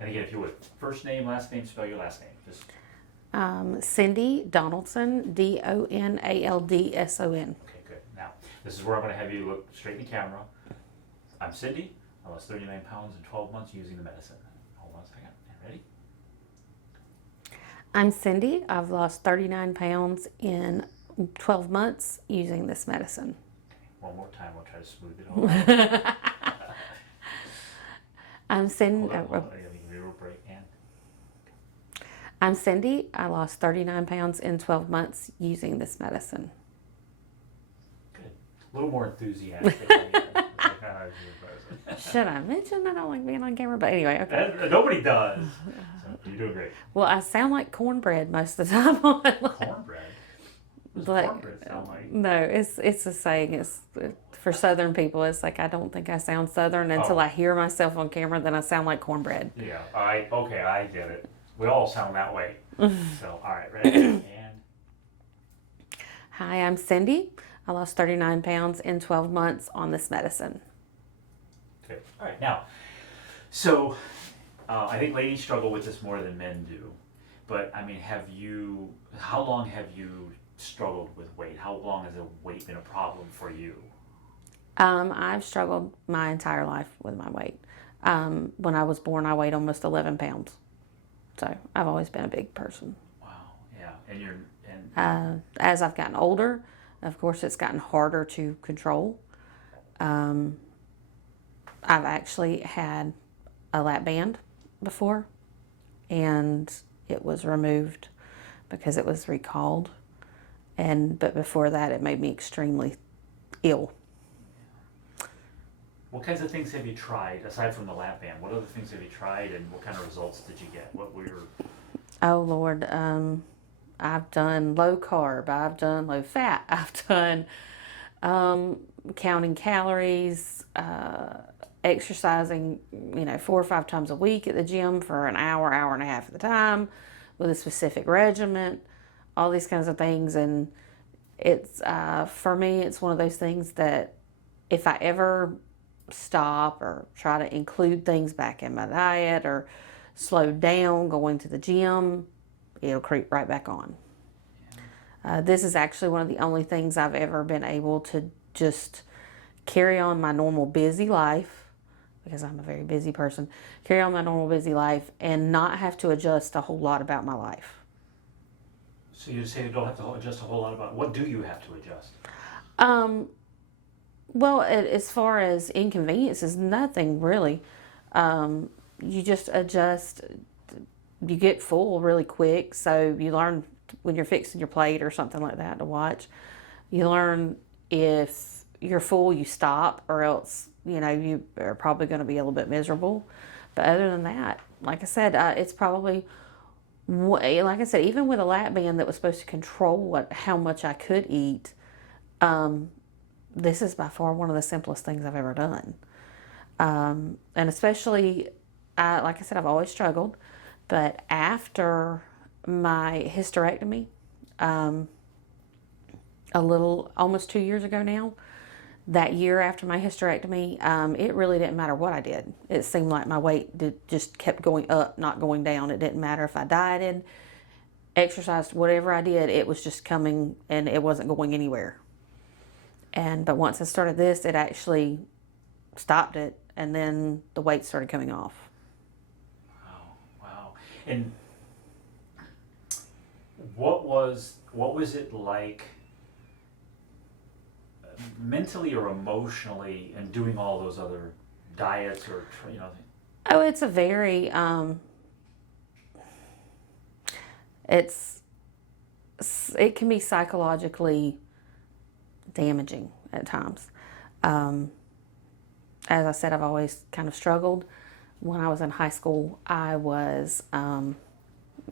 And again, if you would, first name, last name, spell your last name. Just Cindy Donaldson, Donaldson. okay, good. Now, this is where I'm going to have you look straight in the camera. I'm Cindy. I lost 39 pounds in 12 months using the medicine. Hold on a second. Ready? I'm Cindy. I've lost 39 pounds in 12 months using this medicine. Okay, one more time. We'll try to smooth it all out. I'm Cindy. Hold on, hold on. Give me a real break. And I'm Cindy. I lost 39 pounds in 12 months using this medicine. good. A little more enthusiastic. Should I mention I don't like being on camera? But anyway, okay. Nobody does. So you're doing great. Well, I sound like cornbread most of the time. Cornbread? What does Like, cornbread sound like? no, it's a saying. It's for Southern people. It's like I don't think I sound Southern until I hear myself on camera. Then I sound like cornbread. Yeah, okay, I get it. We all sound that way. So, all right, ready? And Hi, I'm Cindy. I lost 39 pounds in 12 months on this medicine. good. All right, now, so I think ladies struggle with this more than men do. But I mean, how long have you struggled with weight? How long has the weight been a problem for you? I've struggled my entire life with my weight. When I was born, I weighed almost 11 pounds. So I've always been a big person. Wow, yeah, and As I've gotten older, of course, it's gotten harder to control. I've actually had a lap band before, and it was removed because it was recalled. But before that, it made me extremely ill. what kinds of things have you tried aside from the lap band? What other things have you tried, and what kind of results did you get? What were your Oh Lord, I've done low carb, I've done low fat, I've done counting calories, exercising, 4 or 5 times a week at the gym for an hour, hour and a half at the time, with a specific regimen, all these kinds of things. And it's for me, it's one of those things that if I ever stop or try to include things back in my diet or slow down going to the gym, it'll creep right back on. This is actually one of the only things I've ever been able to just carry on my normal busy life, because I'm a very busy person, carry on my normal busy life and not have to adjust a whole lot about my life. So you say you don't have to adjust a whole lot about what do you have to adjust? Well, as far as inconveniences, nothing really. You just adjust. You get full really quick, so you learn when you're fixing your plate or something like that to watch. You learn if you're full, you stop, or else you are probably going to be a little bit miserable. But other than that, like I said, it's probably, like I said, even with a lap band that was supposed to control how much I could eat. This is by far one of the simplest things I've ever done. And especially, like I said, I've always struggled. But after my hysterectomy, almost 2 years ago now, that year after my hysterectomy, it really didn't matter what I did. It seemed like my weight just kept going up, not going down. It didn't matter if I dieted, exercised, whatever I did, it was just coming and it wasn't going anywhere. But once I started this, it actually stopped it, and then the weight started coming off. Wow. And what was it like mentally or emotionally and doing all those other diets or Oh, it's a very it can be psychologically damaging at times. As I said, I've always kind of struggled. When I was in high school, I was a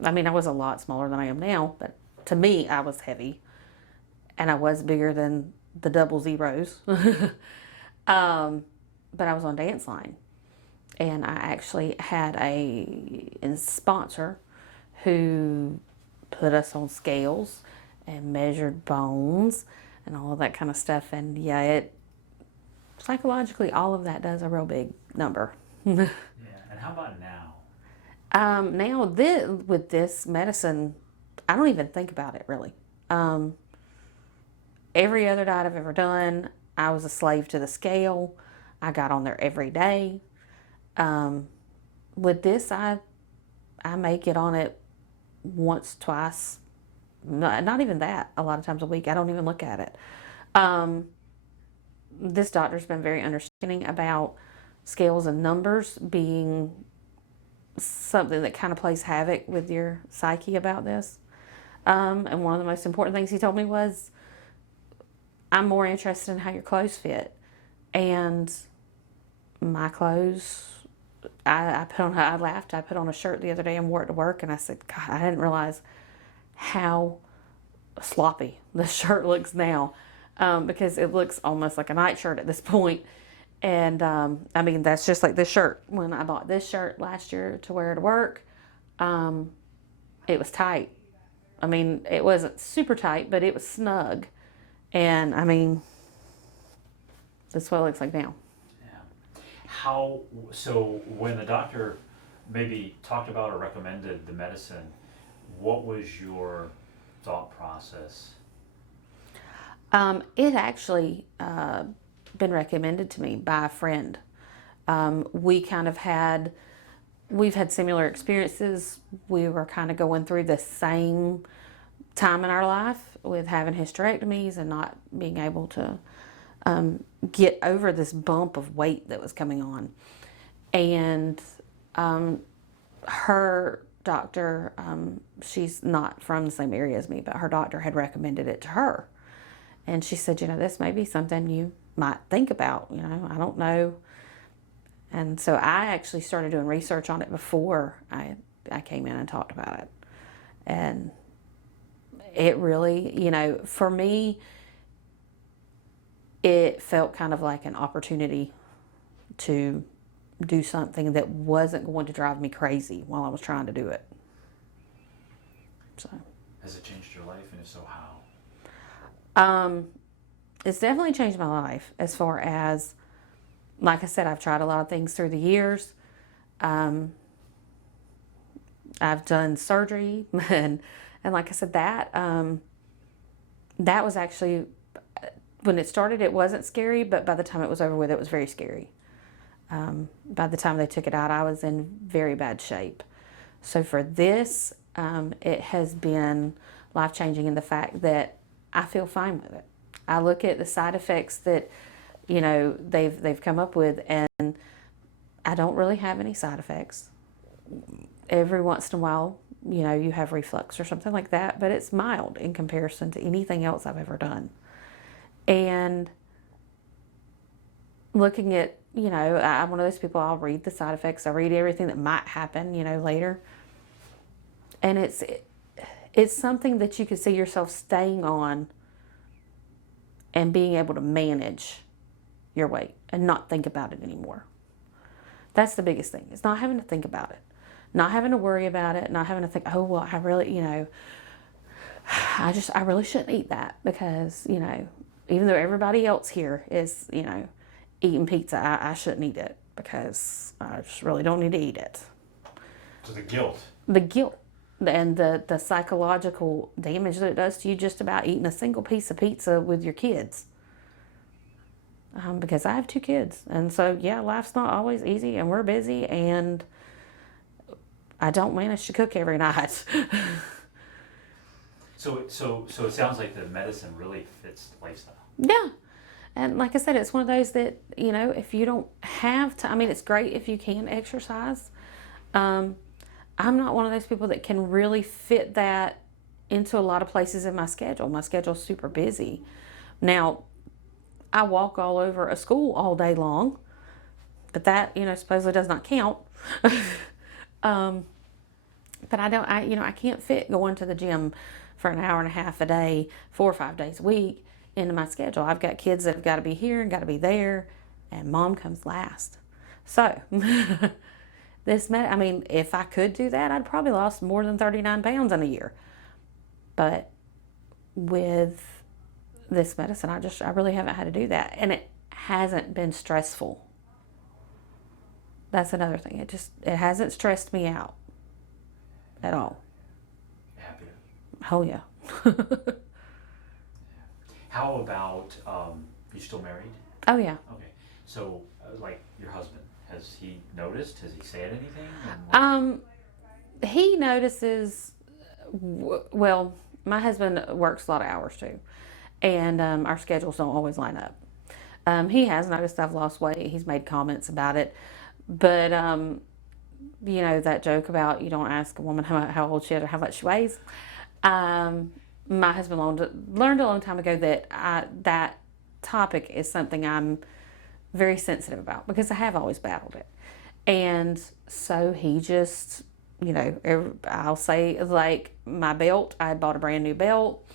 lot smaller than I am now, but to me, I was heavy, and I was bigger than the double zeros. But I was on dance line, and I actually had a sponsor who put us on scales and measured bones and all of that kind of stuff. And yeah, psychologically, all of that does a real big number. Yeah, and how about now? Now, with this medicine, I don't even think about it really. Um, every other diet I've ever done, I was a slave to the scale. I got on there every day. Um, with this, I may get on it once, twice, not even that. A lot of times a week, I don't even look at it. Um, this doctor's been very understanding about scales and numbers being something that kind of plays havoc with your psyche about this. And one of the most important things he told me was, I'm more interested in how your clothes fit. And my clothes, I laughed. I put on a shirt the other day and wore it to work. And I said, God, I didn't realize how sloppy the shirt looks now. Because it looks almost like a nightshirt at this point. And I mean, that's just like this shirt. When I bought this shirt last year to wear to work, it was tight. I mean, it wasn't super tight, but it was snug. And I mean, that's what it looks like now. Yeah. So when the doctor maybe talked about or recommended the medicine, what was your thought process? It actually been recommended to me by a friend. We kind of we've had similar experiences. We were kind of going through the same time in our life with having hysterectomies and not being able to get over this bump of weight that was coming on. And her doctor, she's not from the same area as me, but her doctor had recommended it to her. And she said, this may be something you might think about, I don't know. And so I actually started doing research on it before I came in and talked about it. And it really, for me, it felt kind of like an opportunity to do something that wasn't going to drive me crazy while I was trying to do it. So, has it changed your life, and if so, how? It's definitely changed my life as far as, like I said, I've tried a lot of things through the years. I've done surgery and like I said, that was actually, when it started, it wasn't scary, but by the time it was over with, it was very scary. By the time they took it out, I was in very bad shape. So for this, it has been life-changing in the fact that I feel fine with it. I look at the side effects that, they've come up with, and I don't really have any side effects. Every once in a while, you have reflux or something like that, but it's mild in comparison to anything else I've ever done. And looking at, I'm one of those people, I'll read the side effects. I read everything that might happen, later. And it's something that you can see yourself staying on and being able to manage your weight and not think about it anymore. That's the biggest thing. It's not having to think about it, not having to worry about it, not having to think, oh, well, I really, I really shouldn't eat that because, even though everybody else here is, eating pizza, I shouldn't eat it because I just really don't need to eat it. So the guilt. The guilt and the psychological damage that it does to you just about eating a single piece of pizza with your kids. Because I have 2 kids. And so, yeah, life's not always easy and we're busy and I don't manage to cook every night. So it sounds like the medicine really fits the lifestyle. Yeah. And like I said, it's one of those that, if you don't have to, it's great if you can exercise. I'm not one of those people that can really fit that into a lot of places in my schedule. My schedule's super busy. Now, I walk all over a school all day long, but that, supposedly does not count. But I can't fit going to the gym for an hour and a half a day, 4 or 5 days a week into my schedule. I've got kids that have got to be here and got to be there, and mom comes last. So, if I could do that, I'd probably lost more than 39 pounds in a year. But with this medicine, I really haven't had to do that. And it hasn't been stressful. That's another thing. It hasn't stressed me out. at all. Happier. Oh yeah. How about, you still married? Oh yeah. Okay, so, like, your husband, has he noticed, has he said anything? He notices, well, my husband works a lot of hours too, and our schedules don't always line up. He has noticed I've lost weight. He's made comments about it, but you know that joke about you don't ask a woman how old she is or how much she weighs. My husband learned a long time ago that that topic is something I'm very sensitive about because I have always battled it, and so he just, you know, I'll say like my belt. I had bought a brand new belt,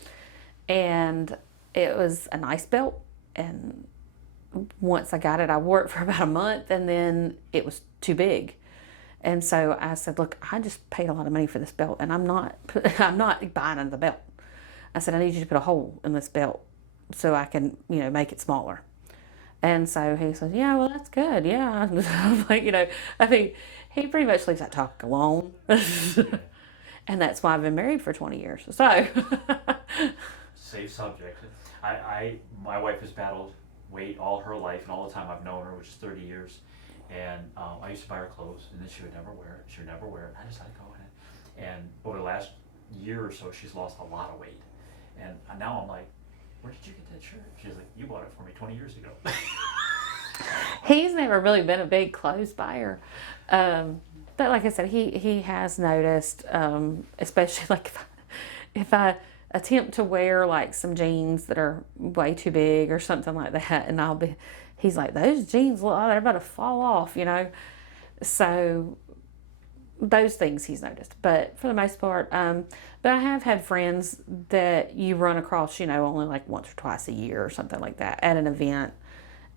and it was a nice belt, and once I got it, I wore it for about a month, and then it was too big. And so I said, "Look, I just paid a lot of money for this belt, and I'm not buying another belt." I said, "I need you to put a hole in this belt so I can, you know, make it smaller." And so he said, "Yeah, well, that's good. Yeah." I'm like, you know, I mean, he pretty much leaves that talk alone, and that's why I've been married for 20 years. So, Safe subject. My wife has battled weight all her life and all the time I've known her, which is 30 years. And I used to buy her clothes, and then she would never wear it. She would never wear it. I just let it go in it. And over the last year or so, she's lost a lot of weight. And now I'm like, where did you get that shirt? She's like, you bought it for me 20 years ago. he's never really been a big clothes buyer. But like I said, he has noticed, especially like if I attempt to wear like some jeans that are way too big or something like that, and he's like, those jeans look like they're about to fall off, you know. So those things he's noticed, but for the most part, but I have had friends that you run across, you know, only like once or twice a year or something like that at an event,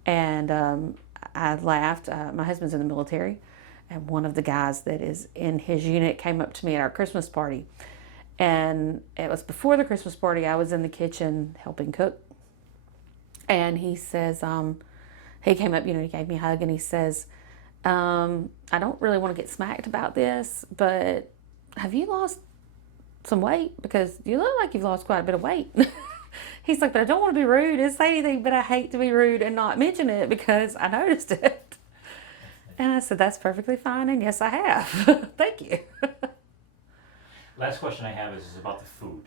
and I laughed. My husband's in the military, and one of the guys that is in his unit came up to me at our Christmas party, and it was before the Christmas party. I was in the kitchen helping cook, and he says, he came up, you know, he gave me a hug, and he says, I don't really want to get smacked about this, but have you lost some weight? Because you look like you've lost quite a bit of weight. He's like, but I don't want to be rude and say anything, but I hate to be rude and not mention it because I noticed it. And I said, that's perfectly fine, and yes, I have. Thank you. Last question I have is about the food.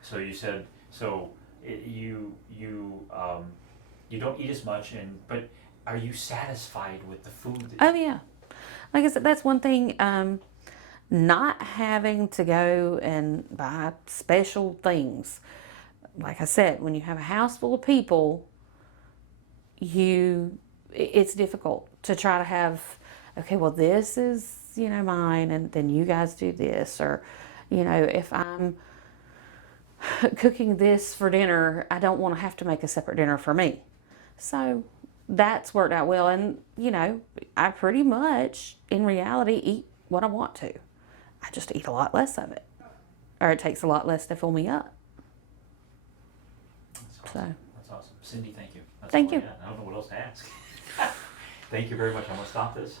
So you said, you don't eat as much, but are you satisfied with the food? Oh yeah, like I said, that's one thing. Not having to go and buy special things. Like I said, when you have a house full of people, it's difficult to try to have. Okay, well, this is, you know, mine, and then you guys do this, or, you know, if I'm cooking this for dinner, I don't want to have to make a separate dinner for me. So that's worked out well. And, you know, I pretty much, in reality, eat what I want to. I just eat a lot less of it. Or it takes a lot less to fill me up. That's awesome. So. That's awesome. Cindy, thank you. That's Thank all I you. got. I don't know what else to ask. Thank you very much. I'm going to stop this.